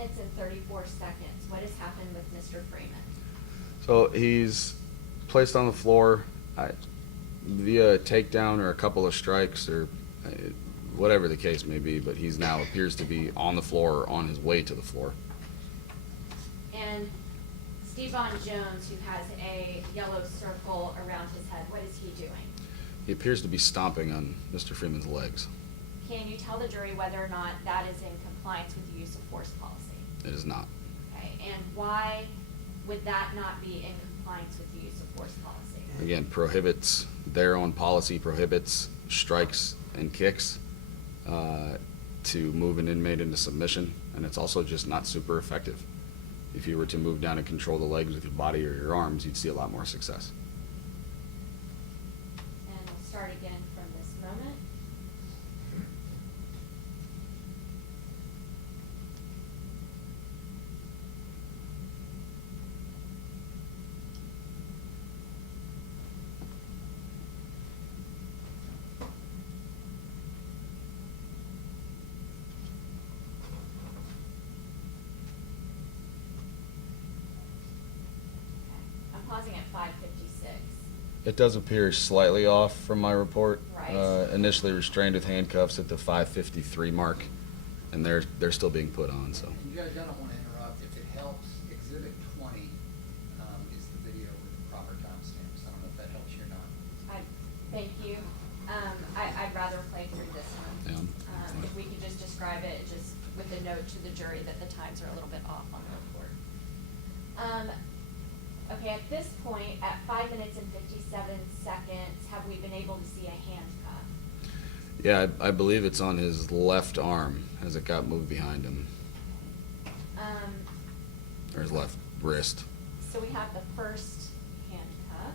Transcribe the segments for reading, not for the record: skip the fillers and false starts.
minutes and 34 seconds, what has happened with Mr. Freeman? So he's placed on the floor via a takedown or a couple of strikes or whatever the case may be, but he's now appears to be on the floor or on his way to the floor. And Steven Jones, who has a yellow circle around his head, what is he doing? He appears to be stomping on Mr. Freeman's legs. Can you tell the jury whether or not that is in compliance with the use of force policy? It is not. Okay, and why would that not be in compliance with the use of force policy? Again, prohibits, their own policy prohibits strikes and kicks to move an inmate into submission, and it's also just not super effective. If you were to move down and control the legs with your body or your arms, you'd see a lot more success. And we'll start again from this moment. I'm pausing at 5:56. It does appear slightly off from my report. Right. Initially restrained with handcuffs at the 5:53 mark, and they're still being put on. So. And Judge, I don't want to interrupt. If it helps, Exhibit 20 is the video with the proper timestamps. I don't know if that helps you or not. Thank you. I'd rather play through this one. Yeah. If we could just describe it, just with a note to the jury that the times are a little bit off on the report. Okay, at this point, at 5 minutes and 57 seconds, have we been able to see a handcuff? Yeah, I believe it's on his left arm as it got moved behind him, or his left wrist. So we have the first handcuff,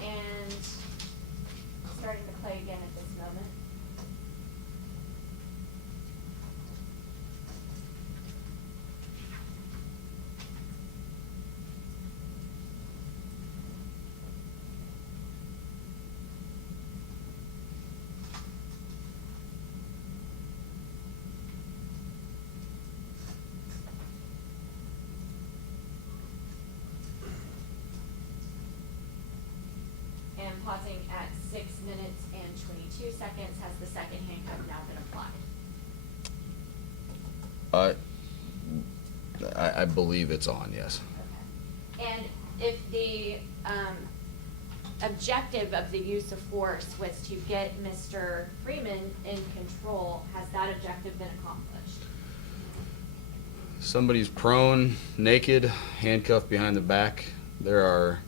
and starting to play again at this moment. And pausing at 6 minutes and 22 seconds, has the second handcuff now been applied? I believe it's on, yes. Okay. And if the objective of the use of force was to get Mr. Freeman in control, has that objective been accomplished? Somebody's prone, naked, handcuffed behind the back. There are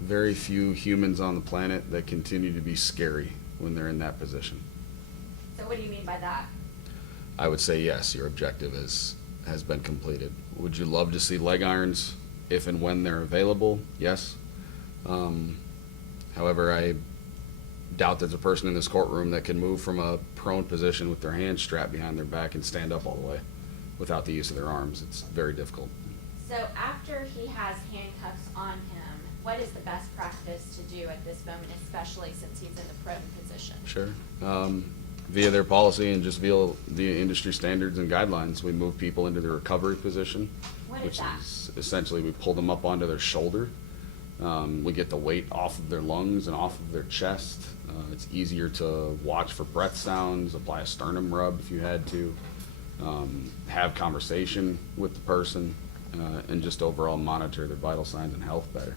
very few humans on the planet that continue to be scary when they're in that position. So what do you mean by that? I would say yes, your objective has been completed. Would you love to see leg irons if and when they're available? Yes. However, I doubt there's a person in this courtroom that can move from a prone position with their hands strapped behind their back and stand up all the way without the use of their arms. It's very difficult. So after he has handcuffs on him, what is the best practice to do at this moment, especially since he's in the prone position? Sure. Via their policy and just via the industry standards and guidelines, we move people into the recovery position. What is which that? is essentially we pull them up onto their shoulder. We get the weight off of their lungs and off of their chest. It's easier to watch for breath sounds, apply a sternum rub if you had to, have conversation with the person, and just overall monitor their vital signs and health better.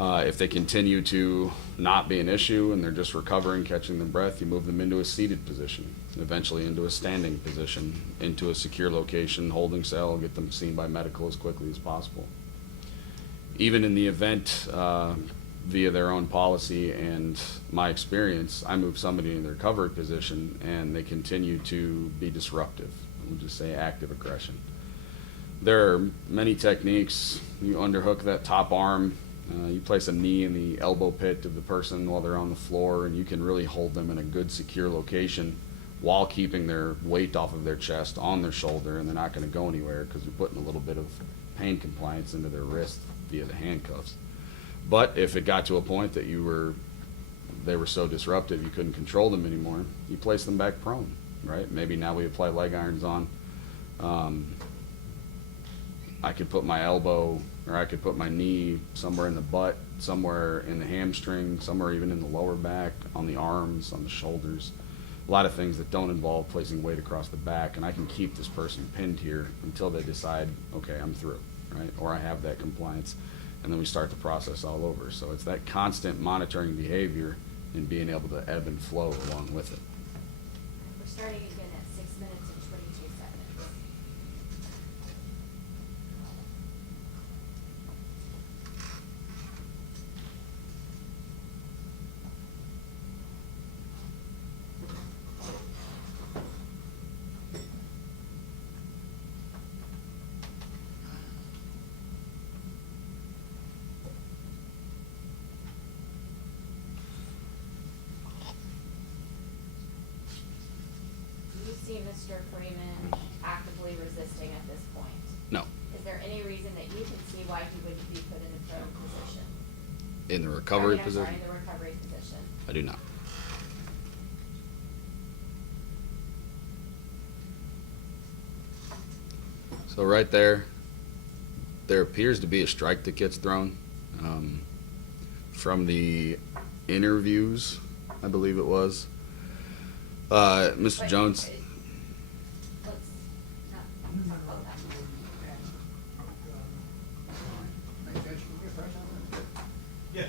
If they continue to not be an issue and they're just recovering, catching their breath, you move them into a seated position, eventually into a standing position, into a secure location, holding cell, get them seen by medical as quickly as possible. Even in the event, via their own policy and my experience, I move somebody in the recovery position and they continue to be disruptive. We'll just say active aggression. There are many techniques. You underhook that top arm. You place a knee in the elbow pit of the person while they're on the floor, and you can really hold them in a good, secure location while keeping their weight off of their chest on their shoulder, and they're not going to go anywhere because you're putting a little bit of pain compliance into their wrist via the handcuffs. But if it got to a point that they were so disruptive you couldn't control them anymore, you place them back prone, right? Maybe now we apply leg irons on I could put my elbow, or I could put my knee somewhere in the butt, somewhere in the hamstring, somewhere even in the lower back, on the arms, on the shoulders. A lot of things that don't involve placing weight across the back, and I can keep this person pinned here until they decide, okay, I'm through, right? Or I have that compliance, and then we start the process all over. So it's that constant monitoring behavior and being able to ebb and flow along with it. We're starting again at 6 minutes and 22 seconds. Do you see Mr. Freeman actively resisting at this point? No. Is there any reason that you can see why he wouldn't be put in the prone position? In the recovery I'm position? sorry, in the recovery position. I do not. So right there, there appears to be a strike that gets thrown. From the interviews, I believe it was. Mr. But, Jones, let's not talk about that. Hey, Judge, can we get fresh on that? Yes.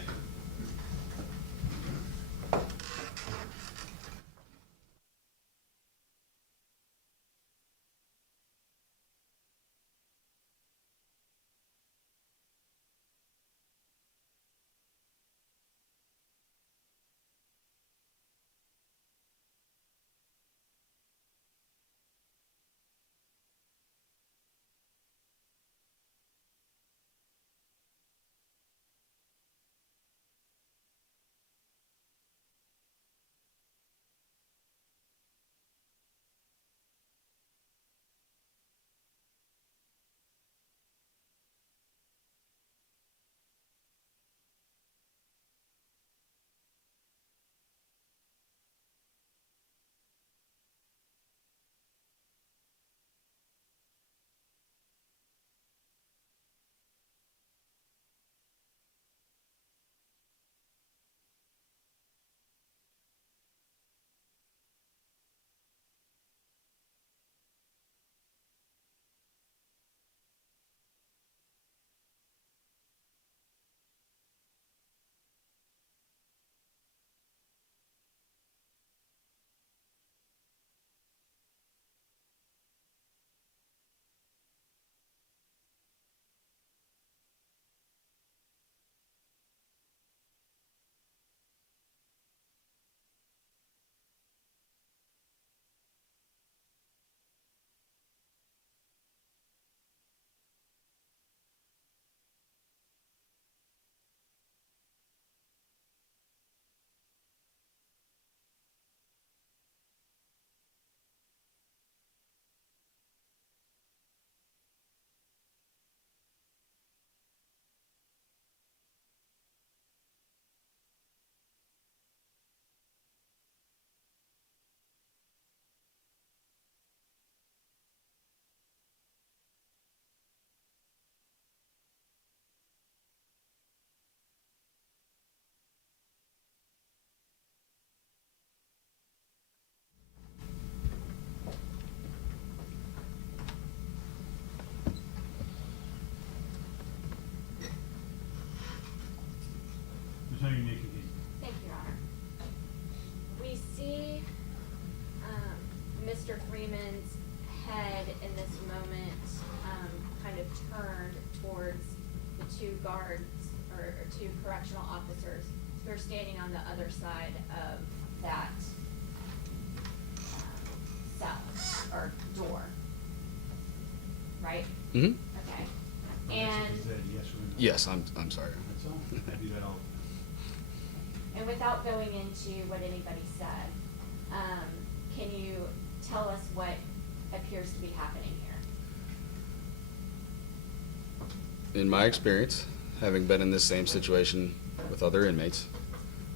Attorney Nikki. Thank you, Your Honor. We see Mr. Freeman's head in this moment kind of turned towards the two guards or two correctional officers who are standing on the other side of that cell or door, right? mm-hmm. Okay. And Is that yes or no? Yes, I'm sorry. That's all. I do that all. And without going into what anybody said, can you tell us what appears to be happening here? In my experience, having been in this same situation with other inmates,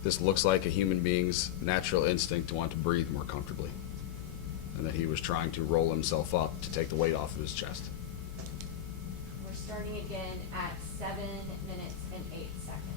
this looks like a human being's natural instinct to want to breathe more comfortably. And they that he was trying to roll himself up to take the weight off of his chest. We're starting again at 7 minutes and 8 seconds.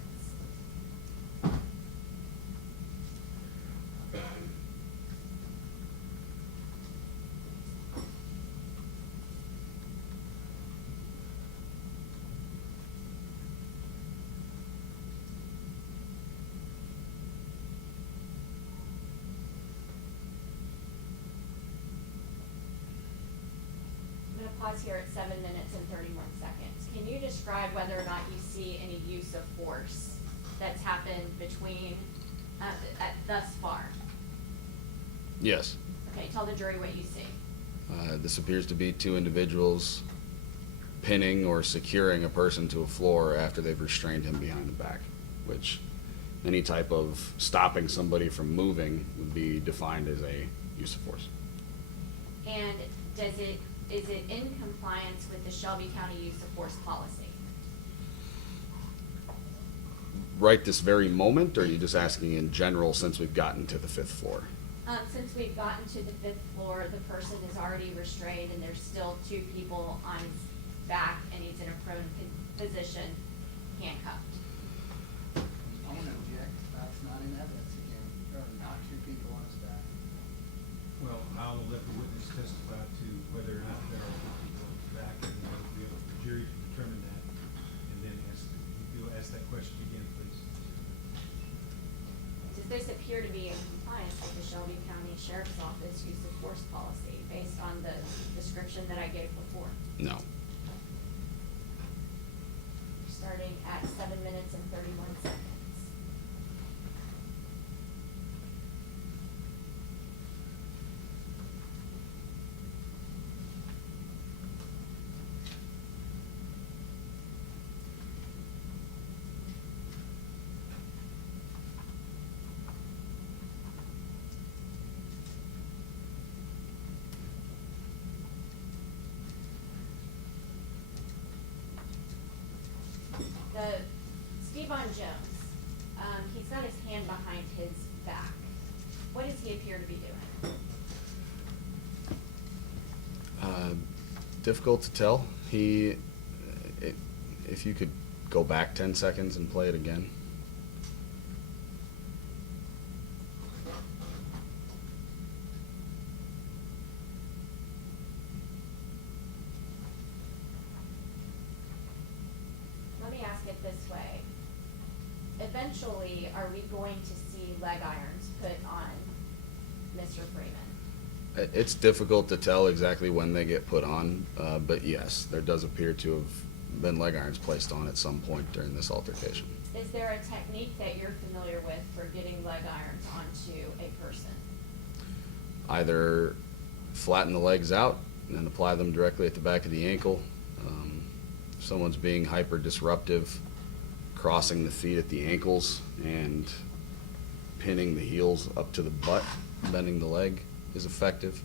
I'm gonna pause here at 7 minutes and 31 seconds. Can you describe whether or not you see any use of force that's happened between, thus far? Yes. Okay, tell the jury what you see. This appears to be two individuals pinning or securing a person to a floor after they've restrained him behind the back, which any type of stopping somebody from moving would be defined as a use of force. And is it in compliance with the Shelby County use of force policy? Right this very moment, or are you just asking in general since we've gotten to the 5th floor? Since we've gotten to the 5th floor, the person is already restrained and there's still 2 people on his back and he's in a prone position, handcuffed. I want to object, that's not in evidence again. There are not 2 people on his back. Well, I'll let the witness testify to whether or not there are people back, and we'll be able, the jury to determine that, and then you'll ask that question again, please. Does this appear to be in compliance with the Shelby County Sheriff's Office use of force policy based on the description that I gave before? No. Starting at 7 minutes and 31 seconds. Stevon Jones, he's got his hand behind his back. What does he appear to be doing? Difficult to tell. If you could go back 10 seconds and play it again. Let me ask it this way. Eventually, are we going to see leg irons put on Mr. Freeman? It's difficult to tell exactly when they get put on, but yes, there does appear to have been leg irons placed on at some point during this altercation. Is there a technique that you're familiar with for getting leg irons onto a person? Either flatten the legs out and apply them directly at the back of the ankle. If someone's being hyper disruptive, crossing the feet at the ankles and pinning the heels up to the butt, bending the leg is effective.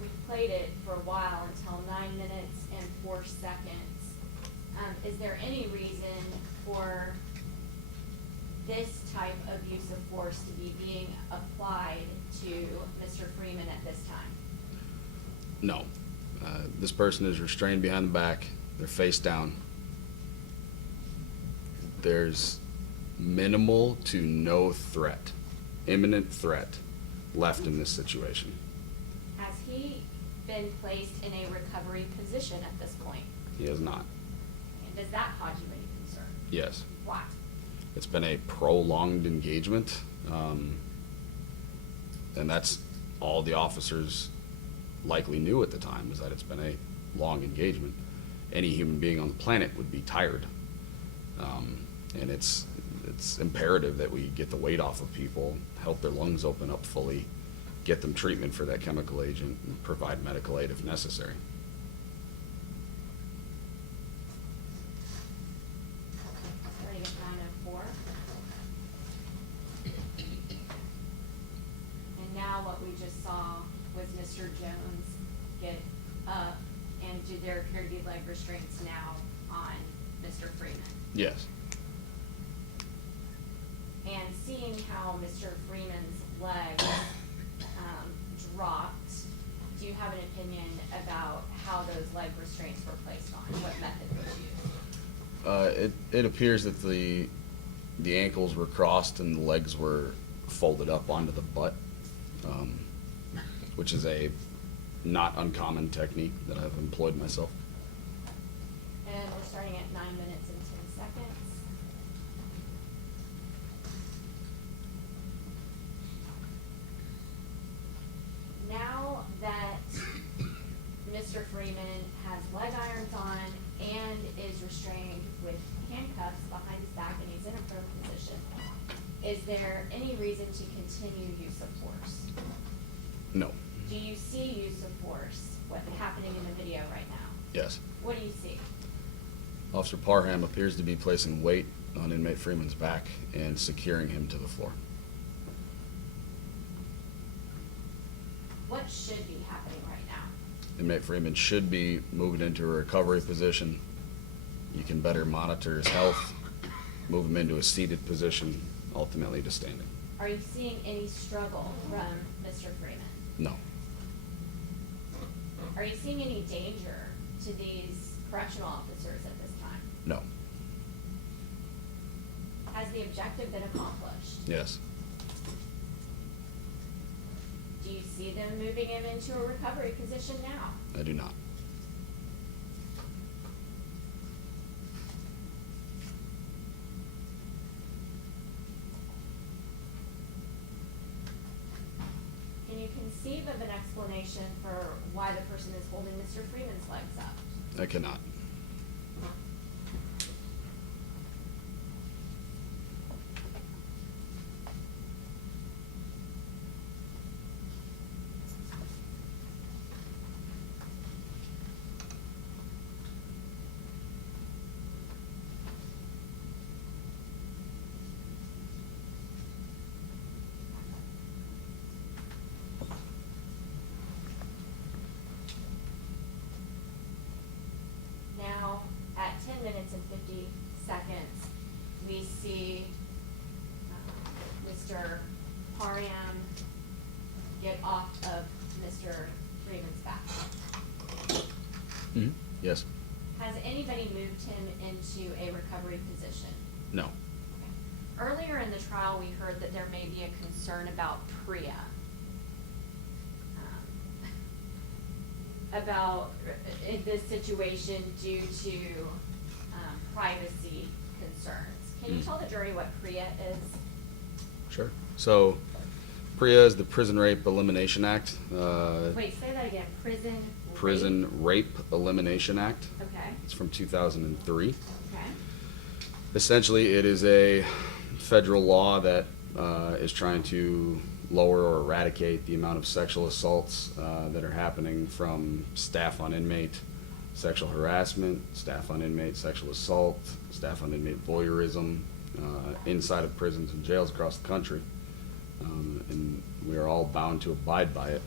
We've played it for a while until 9 minutes and 4 seconds. Is there any reason for this type of use of force to be being applied to Mr. Freeman at this time? No. This person is restrained behind the back. They're face down. There's minimal to no threat, imminent threat left in this situation. Has he been placed in a recovery position at this point? He has not. And does that cause you any concern? Yes. Why? It's been a prolonged engagement, and that's all the officers likely knew at the time, is that it's been a long engagement. Any human being on the planet would be tired, and it's imperative that we get the weight off of people, help their lungs open up fully, get them treatment for that chemical agent, and provide medical aid if necessary. there appear to be leg restraints now on Mr. Freeman. Yes. And seeing how Mr. Freeman's legs dropped, do you have an opinion about how those leg restraints were placed on? What method was used? It appears that the ankles were crossed and the legs were folded up onto the butt, which is a not uncommon technique that I've employed myself. And we're starting at 9 minutes and 10 seconds. Now that Mr. Freeman has leg irons on and is restrained with handcuffs behind his back and he's in a prone position, is there any reason to continue use of force? No. Do you see use of force, what's happening in the video right now? Yes. What do you see? Officer Parham appears to be placing weight on inmate Freeman's back and securing him to the floor. What should be happening right now? Inmate Freeman should be moved into a recovery position. You can better monitor his health, move him into a seated position, ultimately to standing. Are you seeing any struggle from Mr. Freeman? No. Are you seeing any danger to these correctional officers at this time? No. Has the objective been accomplished? Yes. Do you see them moving him into a recovery position now? I do not. Can you conceive of an explanation for why the person is holding Mr. Freeman's legs up? I cannot. Now, at 10 minutes and 50 seconds, we see Mr. Parham get off of Mr. Freeman's back. Mm-hmm. Yes. Has anybody moved him into a recovery position? No. Earlier in the trial, we heard that there may be a concern about PRIA. About in this situation due to privacy concerns. Can you tell the jury what PRIA is? Sure. So, PRIA is the Prison Rape Elimination Act. Wait, say that again. Prison Rape Elimination Act. Okay. It's from 2003. Okay. Essentially, it is a federal law that is trying to lower or eradicate the amount of sexual assaults that are happening from staff on inmate sexual harassment, staff on inmate sexual assault, staff on inmate voyeurism inside of prisons and jails across the country. And we are all bound to abide by it.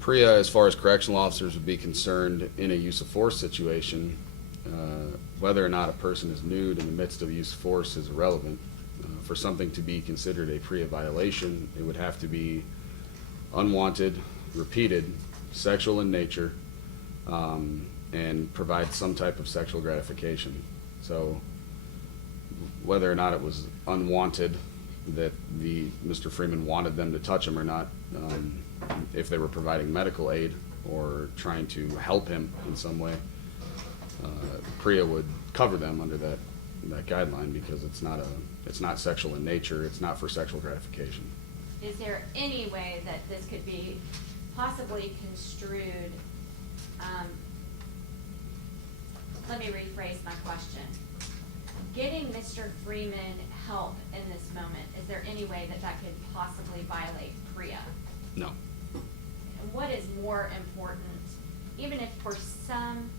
PRIA, as far as correctional officers would be concerned in a use of force situation, whether or not a person is nude in the midst of use of force is irrelevant. For something to be considered a PRIA violation, it would have to be unwanted, repeated, sexual in nature, and provide some type of sexual gratification. So whether or not it was unwanted, that Mr. Freeman wanted them to touch him or not, if they were providing medical aid or trying to help him in some way, PRIA would cover them under that guideline because it's not sexual in nature, it's not for sexual gratification. Is there any way that this could be possibly construed, let me rephrase my question. Getting Mr. Freeman help in this moment, is there any way that that could possibly violate PRIA? No. And what is more important, even if for some,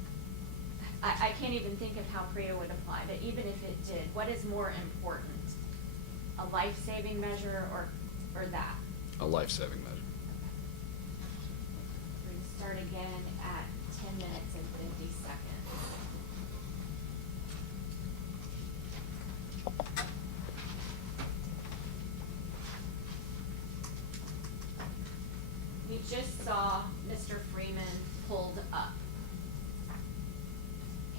I can't even think of how PRIA would apply, but even if it did, what is more important? A life-saving measure or that? A life-saving measure. We're gonna start again at 10 minutes and 50 seconds. We just saw Mr. Freeman pulled up.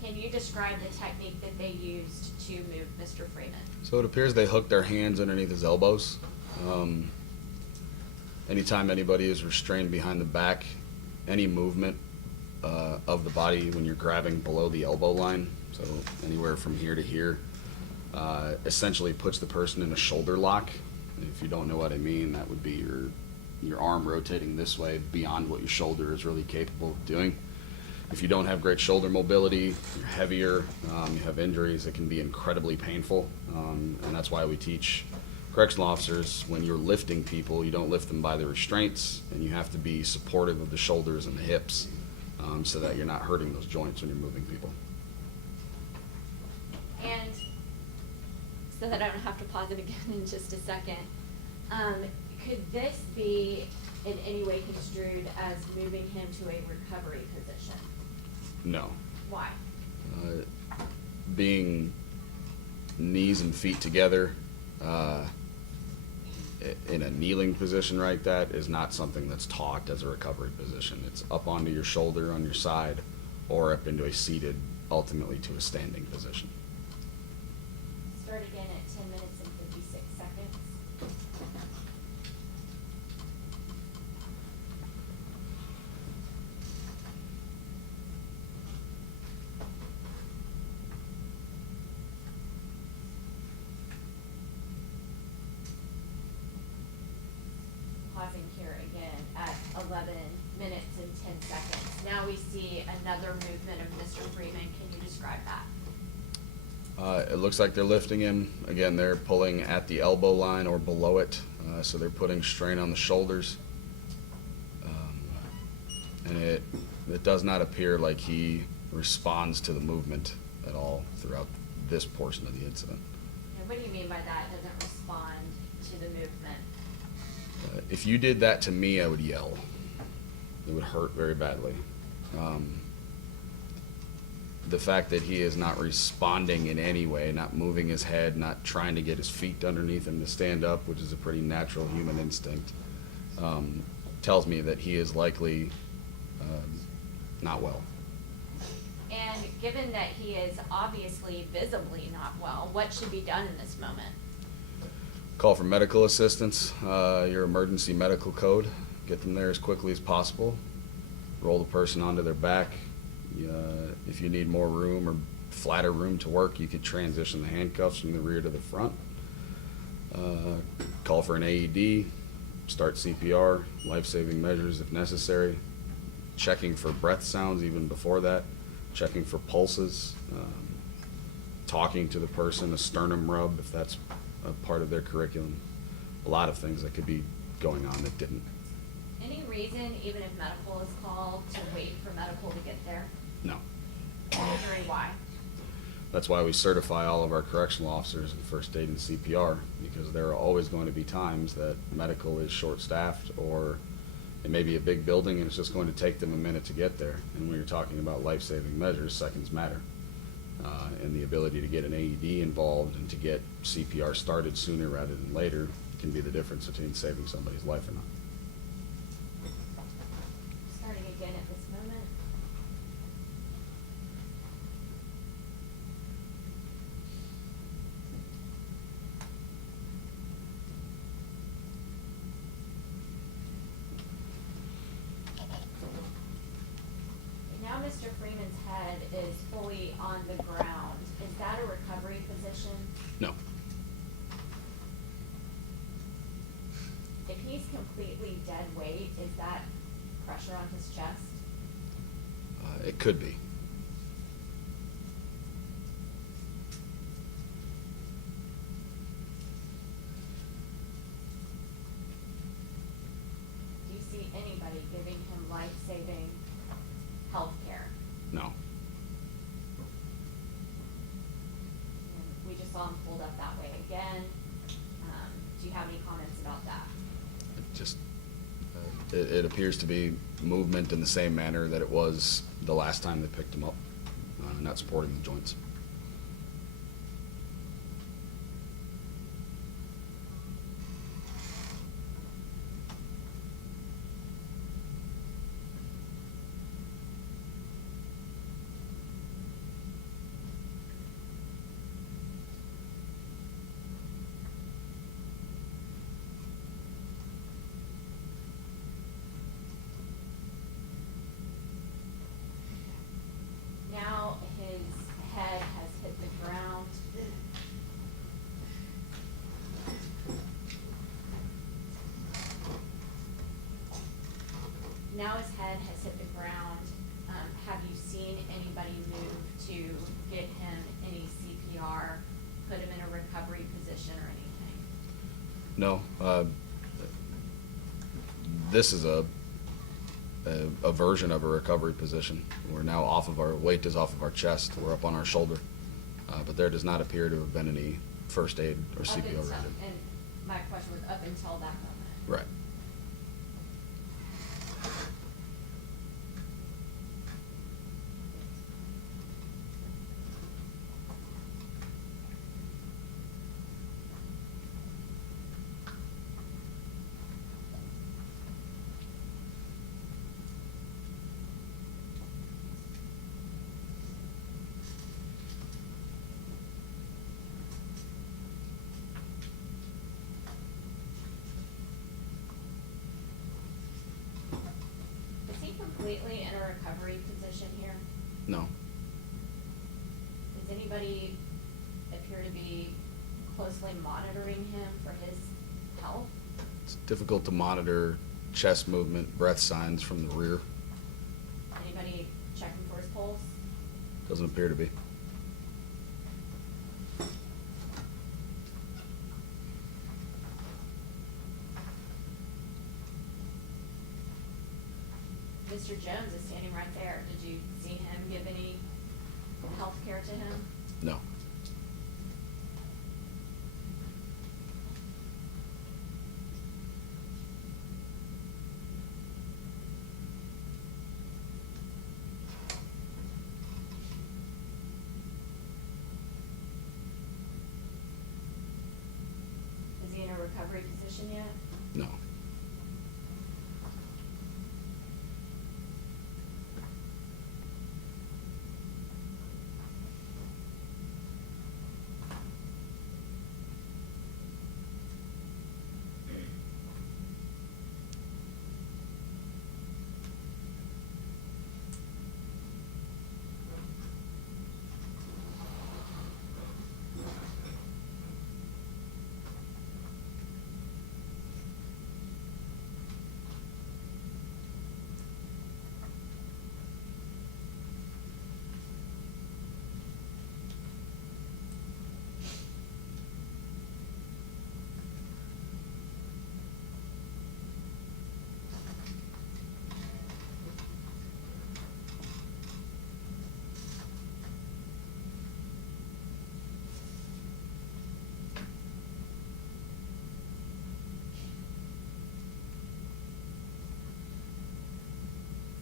Can you describe the technique that they used to move Mr. Freeman? So it appears they hooked their hands underneath his elbows. Anytime anybody is restrained behind the back, any movement of the body when you're grabbing below the elbow line, so anywhere from here to here, essentially puts the person in a shoulder lock. If you don't know what I mean, that would be your arm rotating this way beyond what your shoulder is really capable of doing. If you don't have great shoulder mobility, you're heavier, you have injuries, it can be incredibly painful. And that's why we teach correctional officers, when you're lifting people, you don't lift them by the restraints, and you have to be supportive of the shoulders and the hips so that you're not hurting those joints when you're moving people. And so that I don't have to pause it again in just a second, could this be in any way construed as moving him to a recovery position? No. Why? Being knees and feet together in a kneeling position like that is not something that's taught as a recovery position. It's up onto your shoulder on your side or up into a seated, ultimately to a standing position. Start again at 10 minutes and 56 seconds. Pausing here again at 11 minutes and 10 seconds. Now we see another movement of Mr. Freeman. Can you describe that? It looks like they're lifting him. Again, they're pulling at the elbow line or below it, so they're putting strain on the shoulders. And it does not appear like he responds to the movement at all throughout this portion of the incident. And what do you mean by that, doesn't respond to the movement? If you did that to me, I would yell. It would hurt very badly. The fact that he is not responding in any way, not moving his head, not trying to get his feet underneath him to stand up, which is a pretty natural human instinct, tells me that he is likely not well. And given that he is obviously visibly not well, what should be done in this moment? Call for medical assistance, your emergency medical code, get them there as quickly as possible, roll the person onto their back. If you need more room or flatter room to work, you could transition the handcuffs from the rear to the front. Call for an AED, start CPR, life-saving measures if necessary, checking for breath sounds even before that, checking for pulses, talking to the person, a sternum rub if that's a part of their curriculum. A lot of things that could be going on that didn't. Any reason, even if medical is called, to wait for medical to get there? No. Wondering why? That's why we certify all of our correctional officers in first aid and CPR, because there are always going to be times that medical is short-staffed, or it may be a big building and it's just going to take them a minute to get there. And when you're talking about life-saving measures, seconds matter. And the ability to get an AED involved and to get CPR started sooner rather than later can be the difference between saving somebody's life or not. Starting again at this moment. Now Mr. Freeman's head is fully on the ground. Is that a recovery position? No. If he's completely dead weight, is that pressure on his chest? It could be. Do you see anybody giving him life-saving health care? No. And we just saw him pulled up that way again. Do you have any comments about that? It just, it appears to be movement in the same manner that it was the the last time they picked him up, not supporting the joints. Now his head has hit the ground. Now his head has hit the ground. Have you seen anybody move to get him any CPR, put him in a recovery position or anything? No, this is a version of a recovery position. We're now off of our weight is off of our chest. We're up on our shoulder, but there does not appear to have been any first aid or CPR rendered. And my question was up until that moment. Right. Is he completely in a recovery position here? No. Does anybody appear to be closely monitoring him for his health? It's difficult to monitor chest movement, breath signs from the rear. Anybody checking for his pulse? Doesn't appear to be. Mr. Jones is standing right there. Did you see him give any health care to him? No. Is he in a recovery position yet? No.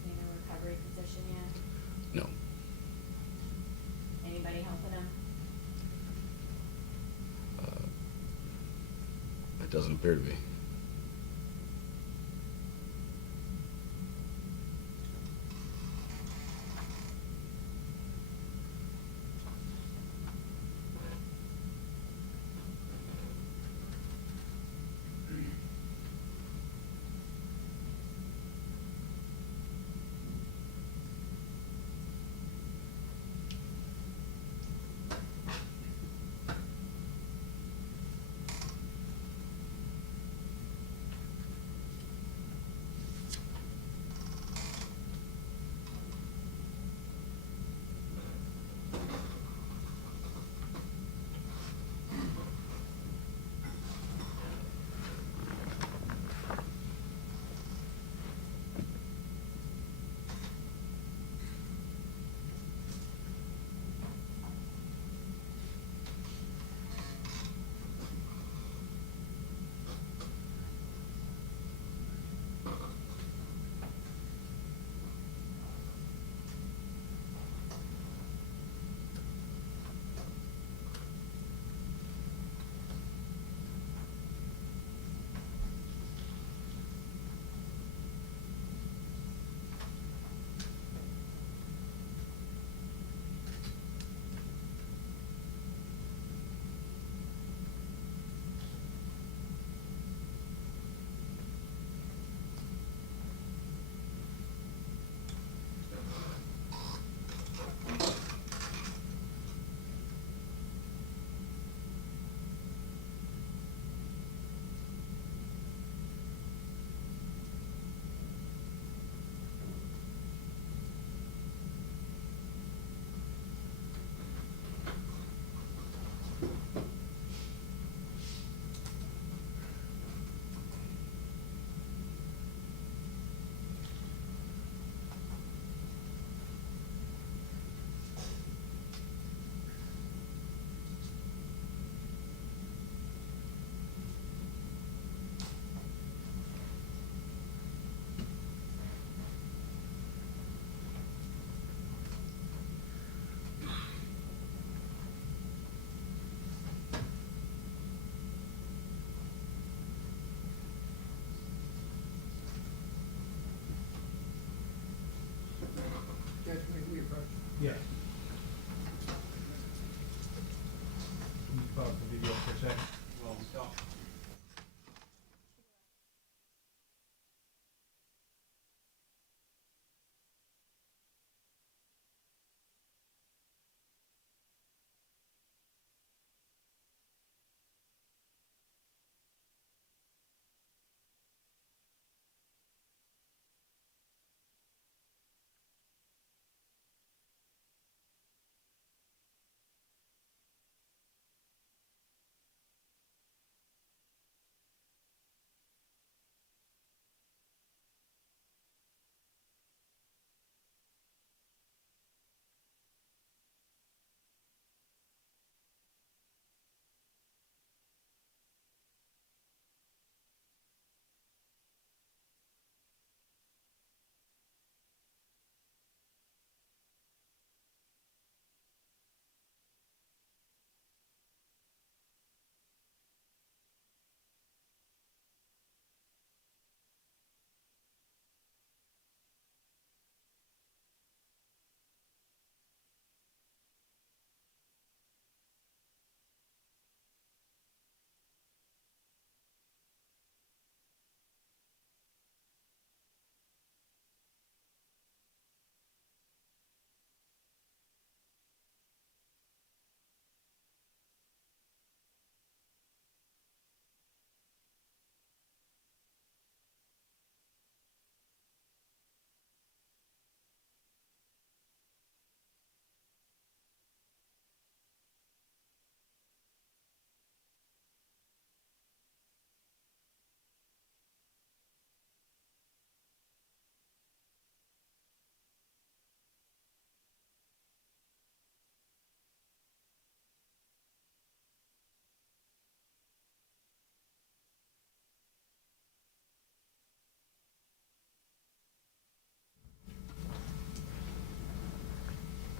Is he in a recovery position yet? No. Anybody helping him? It doesn't appear to be. Yeah. Can you pause the video for a second while we talk?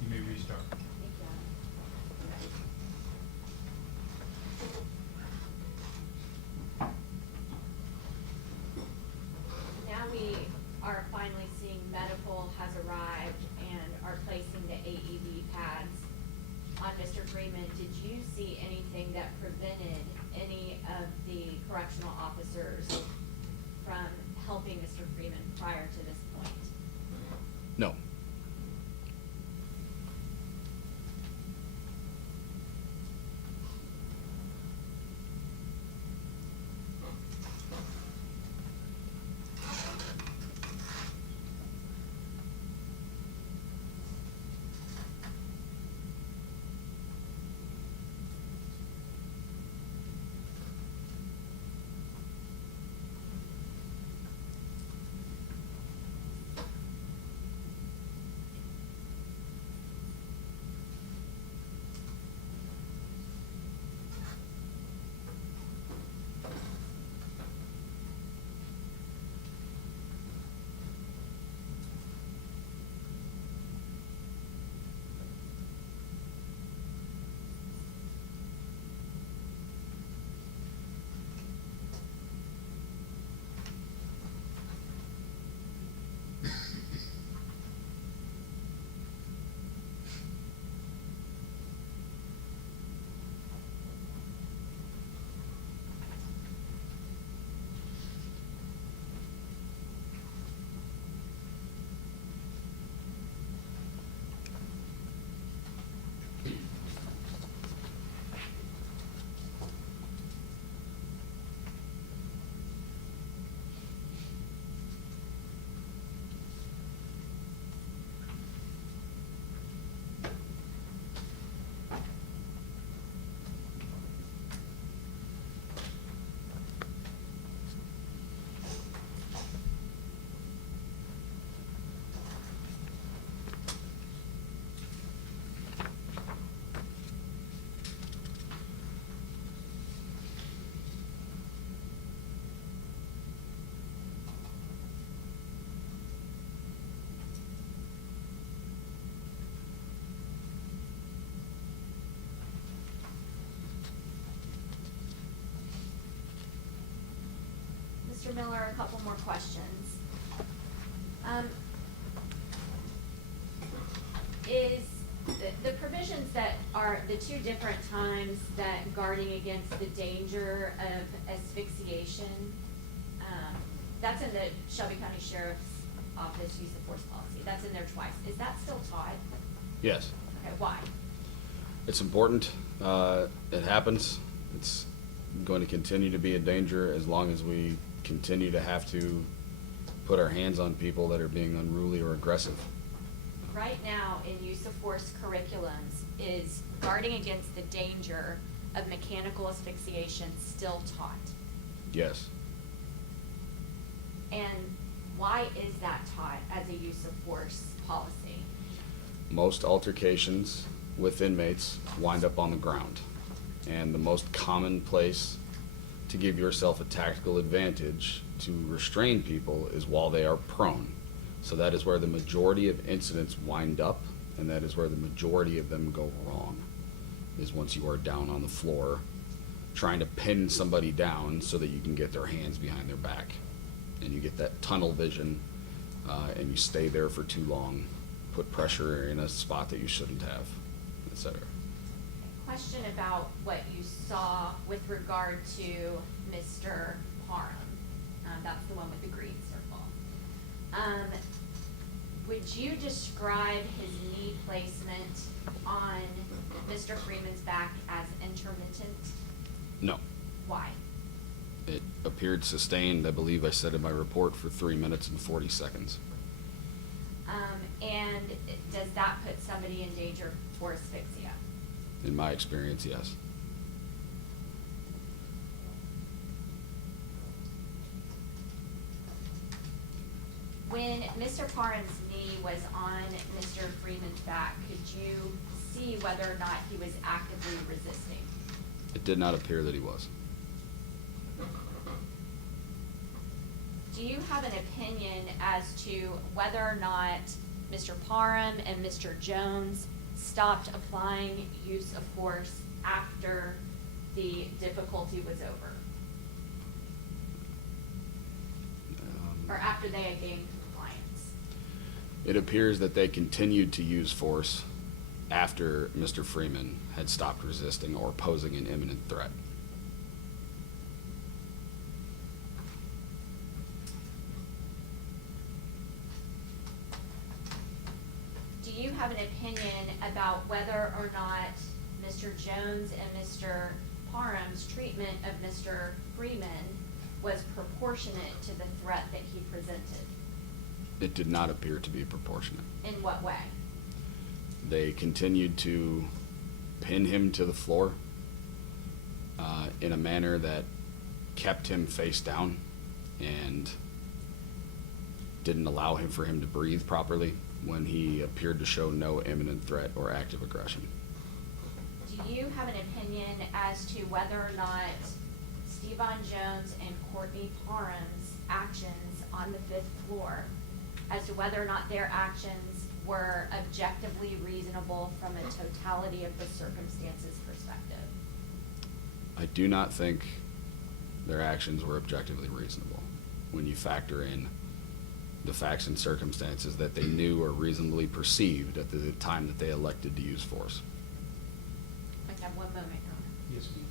You may restart. Now we are finally seeing medical has arrived and are placing the AED pads on Mr. Freeman. Did you see anything that prevented any of the correctional officers from helping Mr. Freeman prior to this point? No. Mr. Miller, a couple more questions. Is provisions that are the two different times that guarding against the danger of asphyxiation, that's in the Shelby County Sheriff's Office use of force policy. That's in there twice. Is that still taught? Yes. Okay, why? It's important. It happens. It's going to continue to be a danger as long as we continue to have to put our hands on people that are being unruly or aggressive. Right now, in use of force curriculums, is guarding against the danger of mechanical asphyxiation still taught? Yes. And why is that taught as a use of force policy? Most altercations with inmates wind up on the ground. And the most common place to give yourself a tactical advantage to restrain people is while they are prone. So that is where the majority of incidents wind up, and that is where the majority of them go wrong, is once you are down on the floor trying to pin somebody down so that you can get their hands behind their back. And you get that tunnel vision, and you stay there for too long, put pressure in a spot that you shouldn't have, etc. Question about what you saw with regard to Mr. Parham. That's the one with the green circle. Would you describe his knee placement on Mr. Freeman's back as intermittent? No. Why? It appeared sustained, I believe I said in my report, for 3 minutes and 40 seconds. And does that put somebody in danger for asphyxia? In my experience, yes. When Mr. Parham's knee was on Mr. Freeman's back, could you see whether or not he was actively resisting? It did not appear that he was. Do you have an opinion as to whether or not Mr. Parham and Mr. Jones stopped applying use of force after the difficulty was over? Or after they had gained compliance? It appears that they continued to use force after Mr. Freeman had stopped resisting or posing an imminent threat. Do you have an opinion about whether or not Mr. Jones and Mr. Parham's treatment of Mr. Freeman was proportionate to the threat that he presented? It did not appear to be proportionate. In what way? They continued to pin him to the floor in a manner that kept him face down and didn't allow for him to breathe properly when he appeared to show no imminent threat or active aggression. Do you have an opinion as to whether or not Stevan Jones and Courtney Parham's actions on the 5th floor, as to whether or not their actions were objectively reasonable from a totality of the circumstances perspective? I do not think their actions were objectively reasonable when you factor in the facts and circumstances that they knew or reasonably perceived at the time that they elected to use force. I have 1 moment, Your Honor. Yes, ma'am.